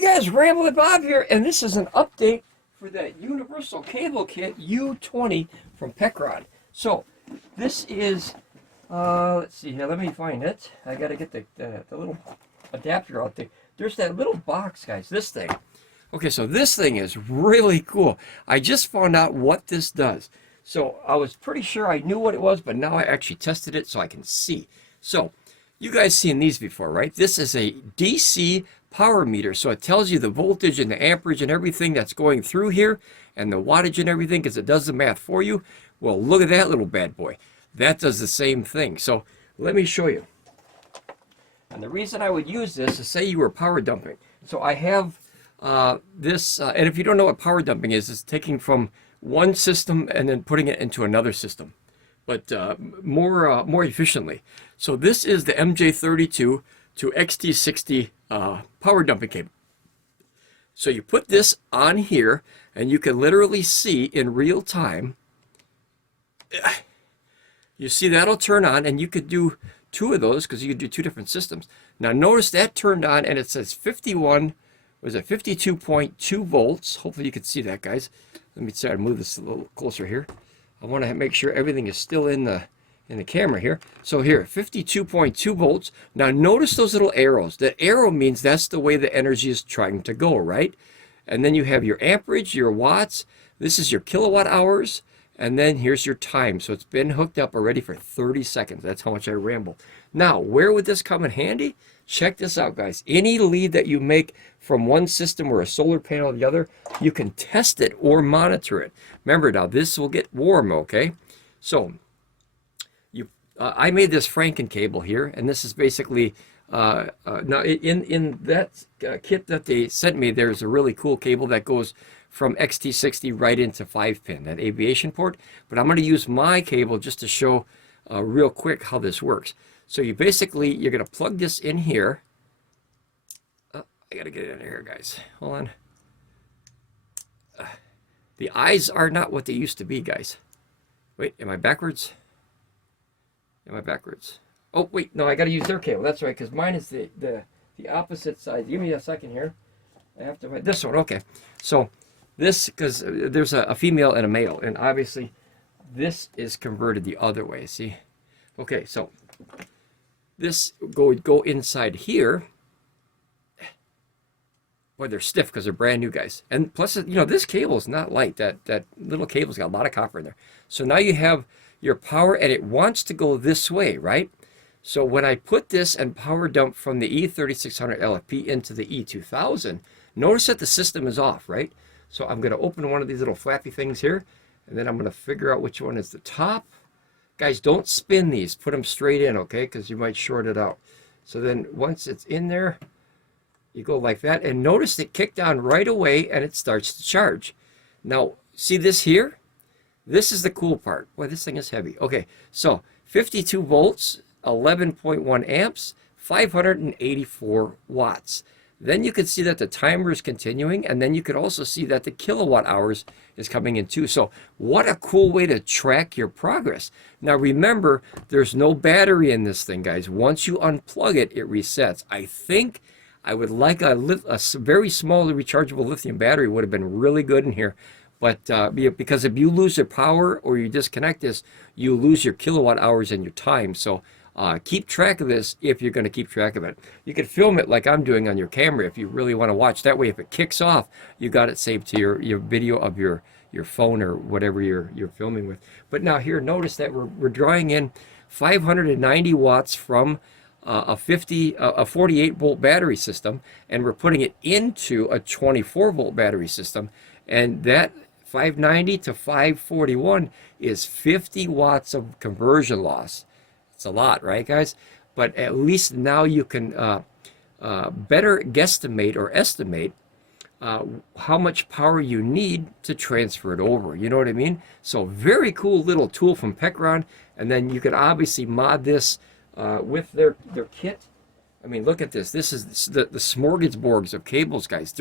Hey guys, Ramblin Bob here, and this is an update for the Universal Cable Kit U20 from Pecron. So, this is, let's see here, let me find it. I gotta get the little adapter out there. There's that little box, guys, this thing. Okay, so this thing is really cool. I just found out what this does. So, I was pretty sure I knew what it was, but now I actually tested it so I can see. So, you guys seen these before, right? This is a DC power meter, so it tells you the voltage and the amperage and everything that's going through here, and the wattage and everything, because it does the math for you. Well, look at that little bad boy. That does the same thing. So let me show you. And the reason I would use this is, say you were power dumping. So I have this, and if you don't know what power dumping is, it's taking from one system and then putting it into another system, but more efficiently. So this is the MJ32 to XT60 power dumping cable. So you put this on here, and you can literally see in real time. You see that'll turn on, and you could do two of those because you could do two different systems. Now notice that turned on, and it says 52.2 volts. Hopefully you can see that, guys. Let me try to move this a little closer here. I want to make sure everything is still in the camera here. So here, 52.2 volts. Now notice those little arrows. That arrow means that's the way the energy is trying to go, right? And then you have your amperage, your watts. This is your kilowatt hours. And then here's your time. So it's been hooked up already for 30 seconds. That's how much I ramble. Now, where would this come in handy? Check this out, guys. Any lead that you make from one system or a solar panel to the other, you can test it or monitor it. Remember now, this will get warm, okay? So, I made this Franken cable here, and this is basically, now in that kit that they sent me, there's a really cool cable that goes from XT60 right into 5-pin, that aviation port. But I'm going to use my cable just to show real quick how this works. So you're going to plug this in here. I got to get it in here, guys. Hold on. The eyes are not what they used to be, guys. Wait, am I backwards? Am I backwards? Oh, wait, no, I got to use their cable. That's right, because mine is the opposite side. Give me a second here. I have to write this one. Okay. So this, because there's a female and a male, and obviously this is converted the other way, see? Okay, so this would go inside here. Boy, they're stiff because they're brand new, guys. And plus, you know, this cable is not light. That little cable's got a lot of copper in there. So now you have your power, and it wants to go this way, right? So when I put this and power dump from the E3600 LFP into the E2000, notice that the system is off, right? So I'm going to open one of these little flappy things here, and then I'm going to figure out which one is the top. Guys, don't spin these. Put them straight in, okay? Because you might short it out. So then once it's in there, you go like that, and notice it kicked on right away, and it starts to charge. Now, see this here? This is the cool part. Boy, this thing is heavy. Okay, so 52 volts, 11.1 amps, 584 watts. Then you can see that the timer is continuing, and then you could also see that the kilowatt hours is coming in too. So what a cool way to track your progress. Now remember, there's no battery in this thing, guys. Once you unplug it, it resets. I think I would like a very small rechargeable lithium battery would have been really good in here. But because if you lose your power or you disconnect this, you lose your kilowatt hours and your time. So keep track of this if you're going to keep track of it. You can film it like I'm doing on your camera if you really want to watch. That way, if it kicks off, you got it saved to your video of your phone or whatever you're filming with. But now here, notice that we're drawing in 590 watts from a 48 volt battery system, and we're putting it into a 24 volt battery system, and that 590 to 541 is 50 watts of conversion loss. It's a lot, right, guys? But at least now you can better guesstimate or estimate how much power you need to transfer it over. You know what I mean? So very cool little tool from Pecron, and then you can obviously mod this with their kit. I mean, look at this. This is the smorgasbords of cables, guys.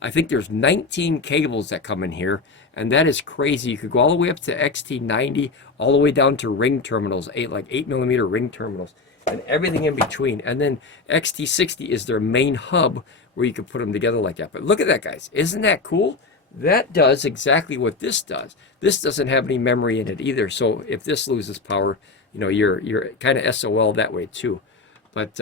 I think there's 19 cables that come in here, and that is crazy. You could go all the way up to XT90, all the way down to ring terminals, like 8mm ring terminals, and everything in between. And then XT60 is their main hub, where you can put them together like that. But look at that, guys. Isn't that cool? That does exactly what this does. This doesn't have any memory in it either. So if this loses power, you know, you're kind of SOL that way too. But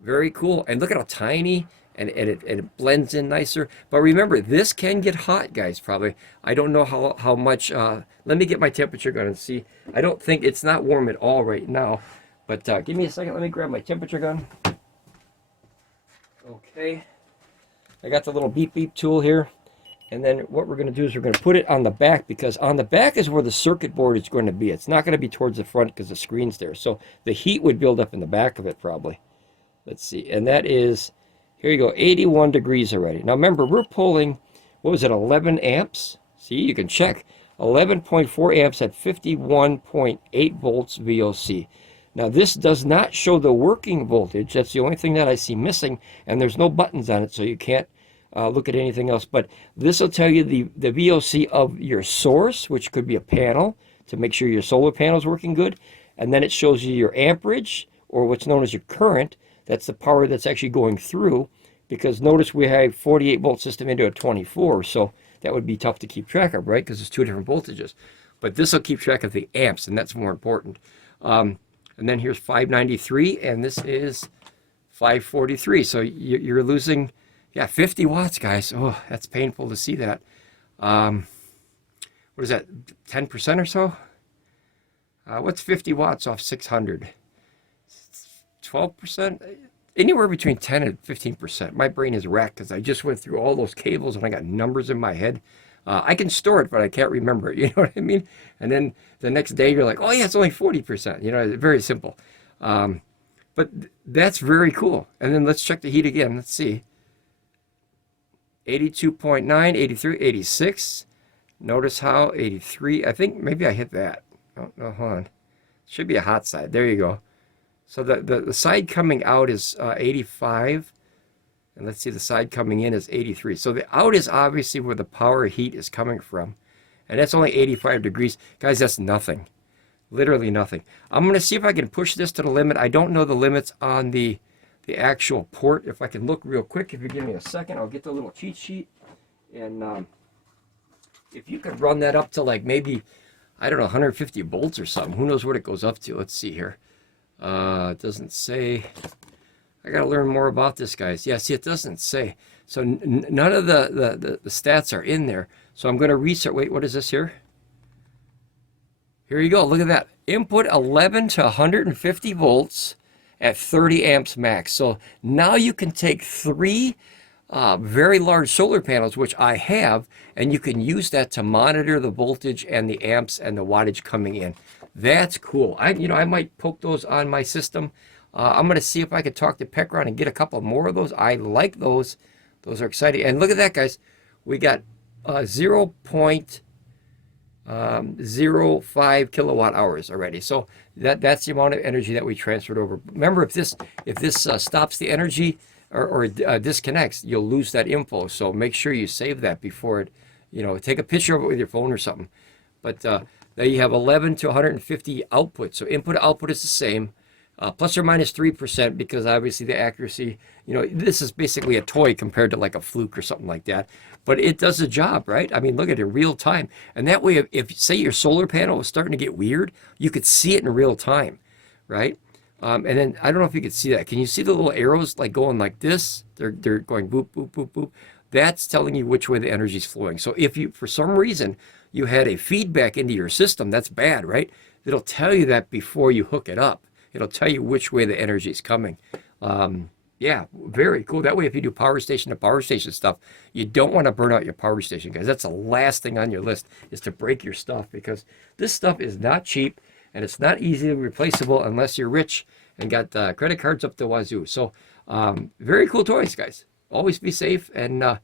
very cool. And look at how tiny, and it blends in nicer. But remember, this can get hot, guys, probably. I don't know how much. Let me get my temperature gun and see. I don't think it's not warm at all right now. But give me a second. Let me grab my temperature gun. Okay. I got the little beep beep tool here. And then what we're going to do is we're going to put it on the back, because on the back is where the circuit board is going to be. It's not going to be towards the front because the screen's there. So the heat would build up in the back of it probably. Let's see. And that is, here you go, 81 degrees already. Now remember, we're pulling, what was it, 11 amps? See, you can check. 11.4 amps at 51.8 volts VOC. Now this does not show the working voltage. That's the only thing that I see missing, and there's no buttons on it, so you can't look at anything else. But this will tell you the VOC of your source, which could be a panel, to make sure your solar panel is working good. And then it shows you your amperage, or what's known as your current. That's the power that's actually going through, because notice we have 48 volt system into a 24, so that would be tough to keep track of, right? Because it's two different voltages. But this will keep track of the amps, and that's more important. And then here's 593, and this is 543. So you're losing, yeah, 50 watts, guys. Oh, that's painful to see that. What is that, 10% or so? What's 50 watts off 600? 12%? Anywhere between 10 and 15%. My brain is wrecked because I just went through all those cables and I got numbers in my head. I can store it, but I can't remember it. You know what I mean? And then the next day you're like, oh yeah, it's only 40%. You know, it's very simple. But that's very cool. And then let's check the heat again. Let's see. 82.9, 83, 86. Notice how 83, I think maybe I hit that. Oh, no, hold on. Should be a hot side. There you go. So the side coming out is 85. And let's see, the side coming in is 83. So the out is obviously where the power heat is coming from. And that's only 85 degrees. Guys, that's nothing. Literally nothing. I'm going to see if I can push this to the limit. I don't know the limits on the actual port. If I can look real quick, if you give me a second, I'll get the little cheat sheet. And if you could run that up to like maybe, I don't know, 150 volts or something. Who knows what it goes up to? Let's see here. It doesn't say. I got to learn more about this, guys. Yeah, see, it doesn't say. So none of the stats are in there. So I'm going to reset. Wait, what is this here? Here you go. Look at that. Input 11 to 150 volts at 30 amps max. So now you can take three very large solar panels, which I have, and you can use that to monitor the voltage and the amps and the wattage coming in. That's cool. I might poke those on my system. I'm going to see if I can talk to Pecron and get a couple more of those. I like those. Those are exciting. And look at that, guys. We got 0.05 kilowatt hours already. So that's the amount of energy that we transferred over. Remember, if this stops the energy or disconnects, you'll lose that info. So make sure you save that before it, take a picture of it with your phone or something. But there you have 11 to 150 output. So input output is the same. Plus or minus 3%, because obviously the accuracy, this is basically a toy compared to like a Fluke or something like that. But it does the job, right? I mean, look at it real time. And that way, if say your solar panel was starting to get weird, you could see it in real time, right? And then, I don't know if you could see that. Can you see the little arrows like going like this? They're going boop, boop, boop, boop. That's telling you which way the energy is flowing. So if you, for some reason, you had a feedback into your system, that's bad, right? It'll tell you that before you hook it up. It'll tell you which way the energy is coming. Yeah, very cool. That way, if you do power station to power station stuff, you don't want to burn out your power station, guys. That's the last thing on your list, is to break your stuff, because this stuff is not cheap and it's not easily replaceable unless you're rich and got credit cards up the wazoo. So very cool toys, guys. Always be safe. And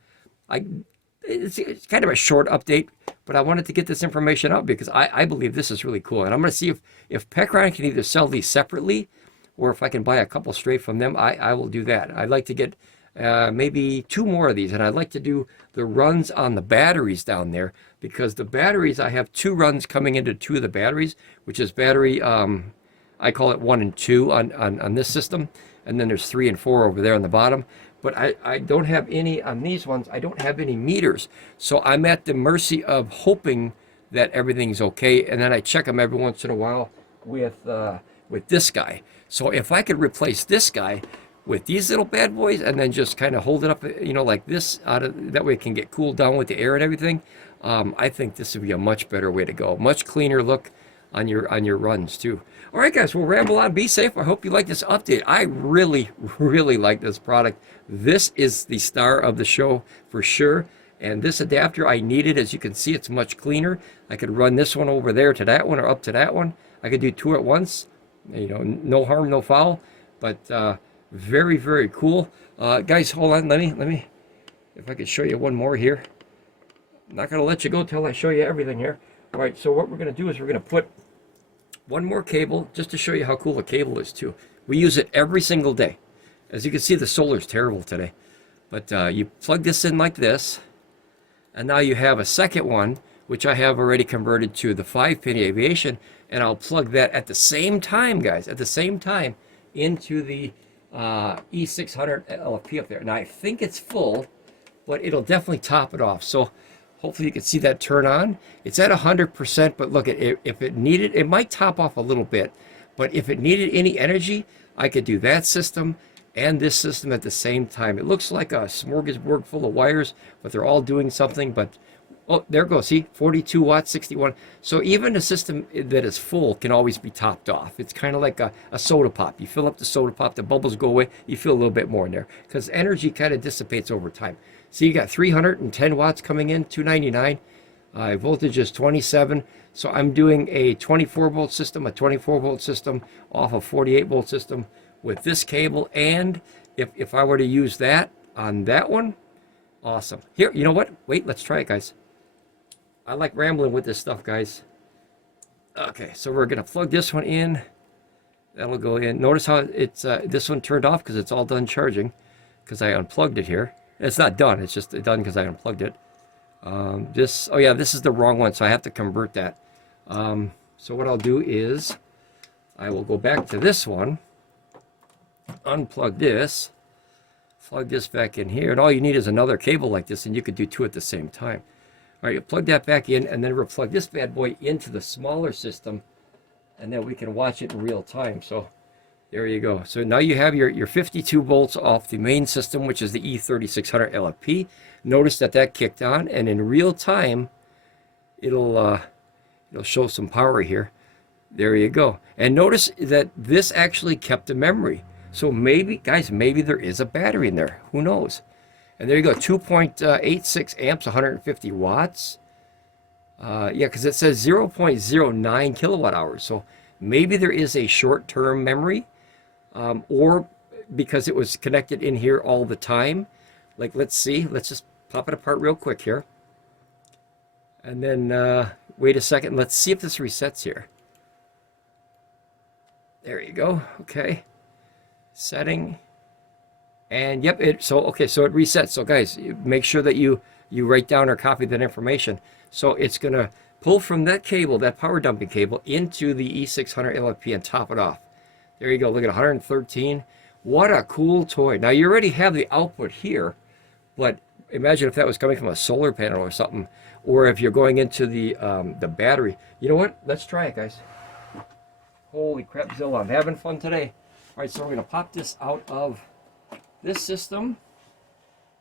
it's kind of a short update, but I wanted to get this information out because I believe this is really cool. And I'm going to see if Pecron can either sell these separately, or if I can buy a couple straight from them. I will do that. I'd like to get maybe 2 more of these, and I'd like to do the runs on the batteries down there, because the batteries, I have 2 runs coming into 2 of the batteries, which is battery, I call it 1 and 2 on this system, and then there's 3 and 4 over there on the bottom. but I don't have any on these ones. I don't have any meters. So I'm at the mercy of hoping that everything's okay. And then I check them every once in a while with this guy. So if I could replace this guy with these little bad boys and then just kind of hold it up, you know, like this, that way it can get cooled down with the air and everything, I think this would be a much better way to go. Much cleaner look on your runs too. All right, guys, we'll ramble on. Be safe. I hope you like this update. I really, really like this product. This is the star of the show for sure. And this adapter I needed. As you can see, it's much cleaner. I could run this one over there to that one or up to that one. I could do two at once. You know, no harm, no foul. But very, very cool. Guys, hold on. Let me, if I could show you one more here. I'm not going to let you go till I show you everything here. All right, so what we're going to do is we're going to put one more cable just to show you how cool the cable is too. We use it every single day. As you can see, the solar's terrible today. But you plug this in like this, and now you have a second one, which I have already converted to the 5-pin aviation, and I'll plug that at the same time, guys, at the same time into the E600 LFP up there. Now, I think it's full, but it'll definitely top it off. So hopefully you can see that turn on. It's at 100%, but look, if it needed, it might top off a little bit, but if it needed any energy, I could do that system and this system at the same time. It looks like a smorgasbord full of wires, but they're all doing something. But oh, there it goes. See, 42 watts, 61. So even a system that is full can always be topped off. It's kind of like a soda pop. You fill up the soda pop, the bubbles go away, you feel a little bit more in there because energy kind of dissipates over time. So you got 310 watts coming in, 299. Voltage is 27. So I'm doing a 24 volt system, a 24 volt system off a 48 volt system with this cable. And if I were to use that on that one, awesome. Here, you know what? Wait, let's try it, guys. I like rambling with this stuff, guys. Okay, so we're going to plug this one in. That'll go in. Notice how it's this one turned off because it's all done charging because I unplugged it here. It's not done. It's just done because I unplugged it. Oh yeah, this is the wrong one, so I have to convert that. So what I'll do is I will go back to this one, unplug this, plug this back in here, and all you need is another cable like this, and you could do two at the same time. All right, you plug that back in, and then we'll plug this bad boy into the smaller system, and then we can watch it in real time. So there you go. So now you have your 52 volts off the main system, which is the E3600 LFP. Notice that kicked on, and in real time, it'll show some power here. There you go. And notice that this actually kept the memory. So maybe, guys, maybe there is a battery in there. Who knows? And there you go, 2.86 amps, 150 watts. Yeah, because it says 0.09 kilowatt hours. So maybe there is a short-term memory, or because it was connected in here all the time. Like, let's see. Let's just pop it apart real quick here. And then wait a second. Let's see if this resets here. There you go. Okay. Setting. And yep, okay, so it resets. So guys, make sure that you write down or copy that information. So it's going to pull from that cable, that power dumping cable, into the E600 LFP and top it off. There you go. Look at 113. What a cool toy. Now, you already have the output here, but imagine if that was coming from a solar panel or something, or if you're going into the battery. You know what? Let's try it, guys. Holy crap, Zilla, I'm having fun today. All right, so we're going to pop this out of this system,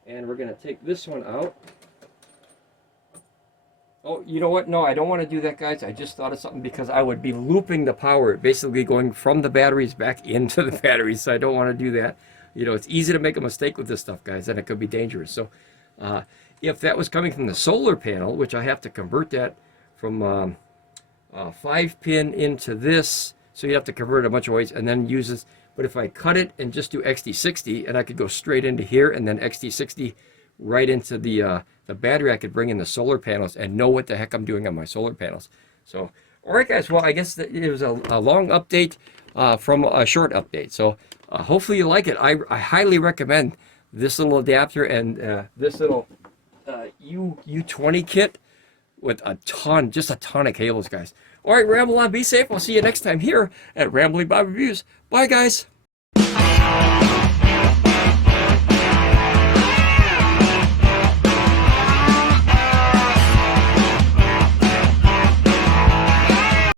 and we're going to take this one out. Oh, you know what? No, I don't want to do that, guys. I just thought of something because I would be looping the power, basically going from the batteries back into the batteries, so I don't want to do that. You know, it's easy to make a mistake with this stuff, guys, and it could be dangerous. So if that was coming from the solar panel, which I have to convert that from 5-pin into this, so you have to convert a bunch of ways and then use this. But if I cut it and just do XT60, and I could go straight into here and then XT60 right into the battery, I could bring in the solar panels and know what the heck I'm doing on my solar panels. So, all right, guys. Well, I guess it was a long update from a short update. So hopefully you like it. I highly recommend this little adapter and this little U20 kit with just a ton of cables, guys. All right, ramble on, be safe. I'll see you next time here at Ramblin Bob Reviews. Bye, guys.